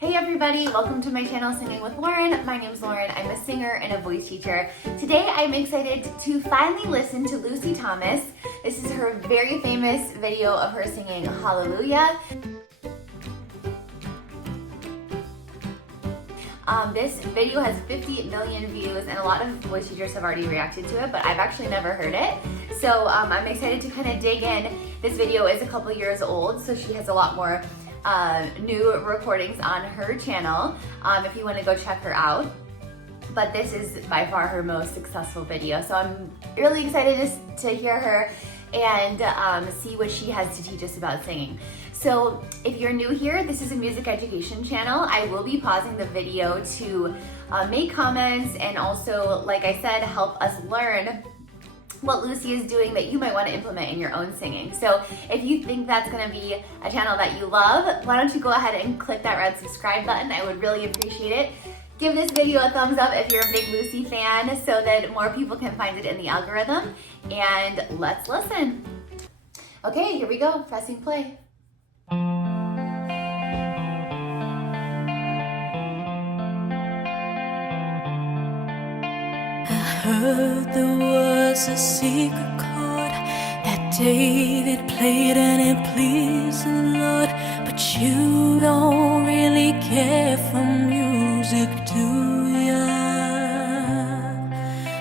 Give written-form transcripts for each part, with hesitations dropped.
Hey everybody, welcome to my channel Singing with Lauren. My name's Lauren, I'm a singer and a voice teacher. Today I'm excited to finally listen to Lucy Thomas. This is her very famous video of her singing Hallelujah. This video has 50 million views and a lot of voice teachers have already reacted to it, but I've actually never heard it. So I'm excited to kind of dig in. This video is a couple years old, so she has a lot more new recordings on her channel if you want to go check her out. But this is by far her most successful video, so I'm really excited to hear her and see what she has to teach us about singing. So if you're new here, this is a music education channel. I will be pausing the video to make comments and also, like I said, help us learn what Lucy is doing that you might want to implement in your own singing. So if you think that's going to be a channel that you love, why don't you go ahead and click that red subscribe button. I would really appreciate it. Give this video a thumbs up if you're a big Lucy fan so that more people can find it in the algorithm. And let's listen. Okay, here we go. Pressing play. Heard there was a secret chord that David played and it pleased the Lord. But you don't really care for music, do ya?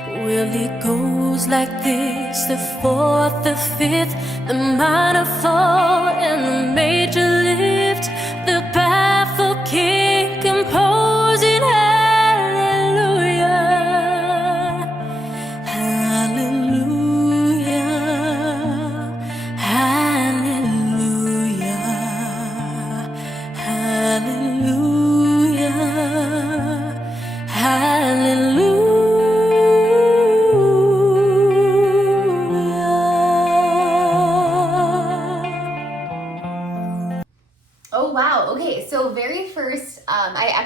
Well, it goes like this: the fourth, the fifth, the minor fall, and the major lift. The baffled king composing Oh wow, okay, so very first, I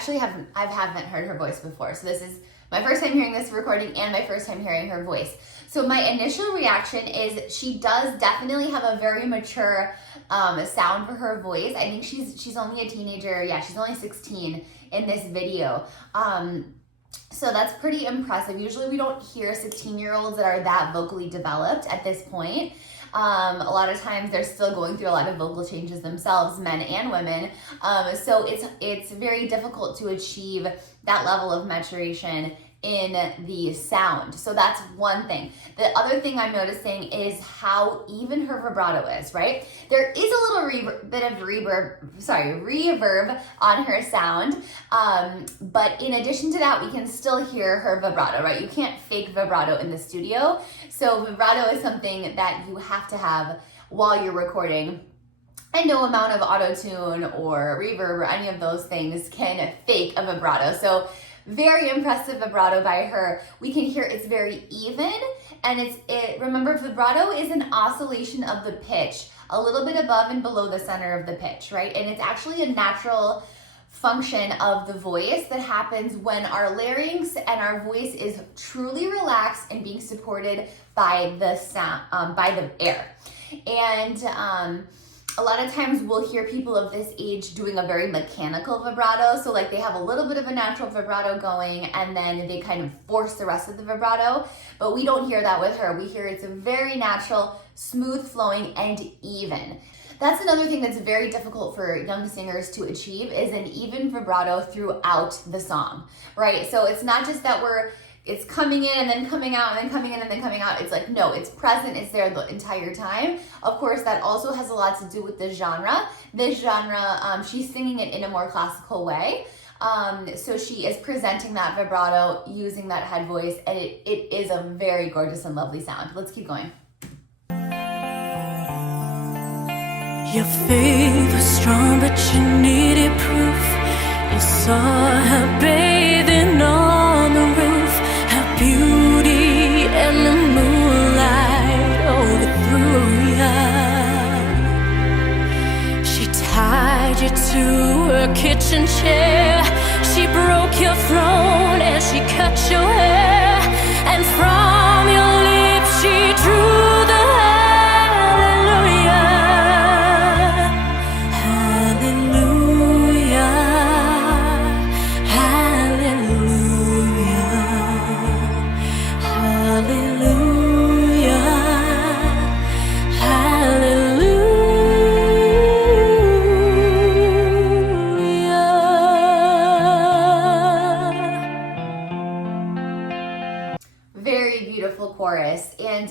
haven't heard her voice before, so this is my first time hearing this recording and my first time hearing her voice. So my initial reaction is she does definitely have a very mature sound for her voice. I think she's only a teenager, yeah, she's only 16 in this video. So that's pretty impressive. Usually we don't hear 16-year-olds that are that vocally developed at this point. A lot of times they're still going through a lot of vocal changes themselves, men and women. So it's very difficult to achieve that level of maturation in the sound. So that's one thing. The other thing I'm noticing is how even her vibrato is, right? There is a little bit of reverb on her sound. But in addition to that, we can still hear her vibrato, right? You can't fake vibrato in the studio. So vibrato is something that you have to have while you're recording. And no amount of auto-tune or reverb or any of those things can fake a vibrato. So very impressive vibrato by her. We can hear it's very even, and remember, vibrato is an oscillation of the pitch, a little bit above and below the center of the pitch, right? And it's actually a natural function of the voice that happens when our larynx and our voice is truly relaxed and being supported by the sound, by the air. And a lot of times we'll hear people of this age doing a very mechanical vibrato. So like they have a little bit of a natural vibrato going and then they kind of force the rest of the vibrato. But we don't hear that with her. We hear it's a very natural, smooth flowing and even. That's another thing that's very difficult for young singers to achieve, is an even vibrato throughout the song, right? So it's not just that it's coming in and then coming out and then coming in and then coming out. It's like, no, it's present, it's there the entire time. Of course, that also has a lot to do with the genre. This genre, she's singing it in a more classical way. So she is presenting that vibrato using that head voice, and it is a very gorgeous and lovely sound. Let's keep going. Your faith was strong, but you needed proof. You saw her bathing on the roof, her beauty and the moonlight overthrew ya. She tied you to her kitchen chair. She broke your throne and she cut your hair. And from your lips she drew the hallelujah. Hallelujah. chorus. And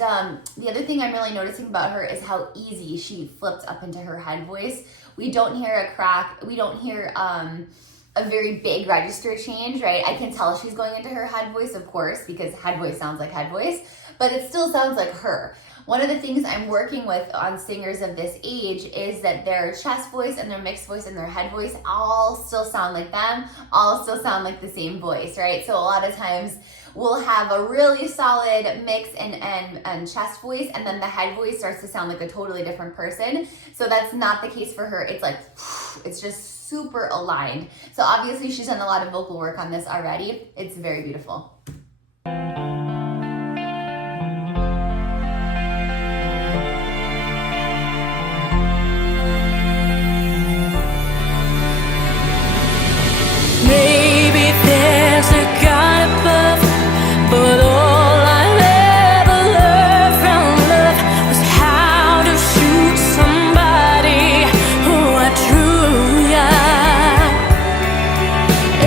the other thing I'm really noticing about her is how easy she flipped up into her head voice. We don't hear a crack. We don't hear a very big register change, right? I can tell she's going into her head voice, of course, because head voice sounds like head voice, but it still sounds like her. One of the things I'm working with on singers of this age is that their chest voice and their mixed voice and their head voice all still sound like them, all still sound like the same voice, right? So a lot of times we'll have a really solid mix and chest voice, and then the head voice starts to sound like a totally different person. So that's not the case for her. It's like, it's just super aligned. So obviously she's done a lot of vocal work on this already. It's very beautiful. Maybe there's a God above, but all I've ever learned from love was how to shoot somebody who I truly am.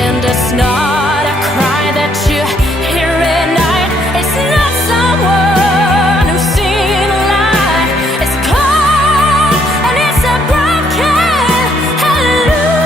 And it's not a cry that you hear at night. It's not someone who's seen a light. It's cold and it's a broken hallelujah.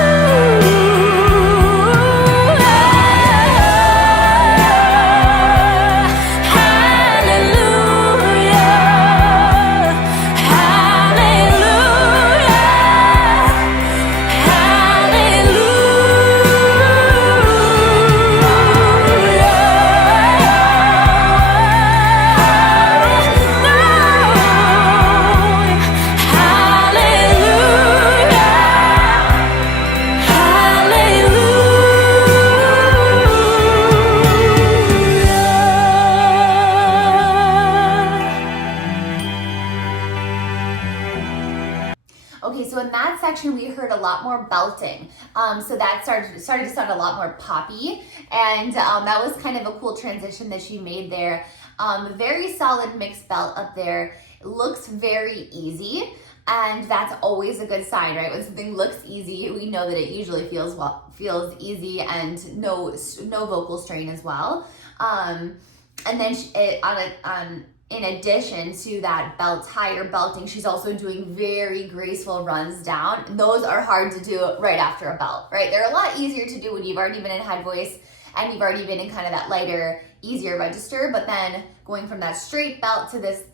Okay, so in that section we heard a lot more belting. So that started to sound a lot more poppy, and that was kind of a cool transition that she made there. Very solid mixed belt up there. It looks very easy, and that's always a good sign, right? When something looks easy, we know that it usually feels easy and no vocal strain as well. And then in addition to that higher belting, she's also doing very graceful runs down. Those are hard to do right after a belt, right? They're a lot easier to do when you've already been in head voice and you've already been in kind of that lighter, easier register, but then going from that straight belt to this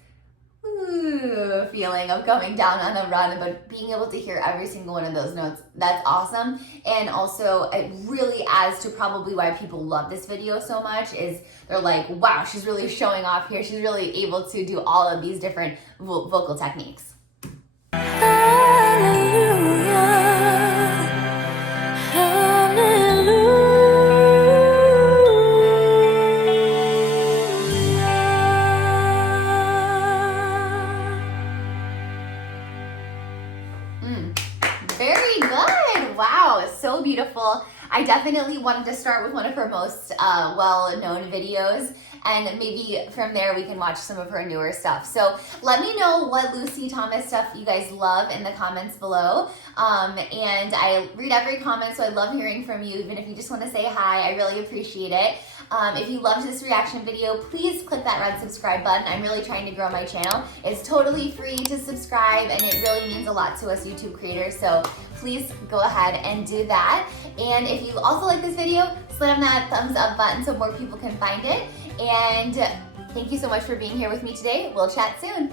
feeling of coming down on the run, but being able to hear every single one of those notes, that's awesome. And also it really adds to probably why people love this video so much, is they're like, wow, she's really showing off here. She's really able to do all of these different vocal techniques. Very good. Wow, so beautiful. I definitely wanted to start with one of her most well-known videos, and maybe from there we can watch some of her newer stuff. So let me know what Lucy Thomas stuff you guys love in the comments below. And I read every comment, so I love hearing from you. Even if you just want to say hi, I really appreciate it. If you loved this reaction video, please click that red subscribe button. I'm really trying to grow my channel. It's totally free to subscribe, and it really means a lot to us YouTube creators, so please go ahead and do that. And if you also like this video, slam that thumbs up button so more people can find it. And thank you so much for being here with me today. We'll chat soon.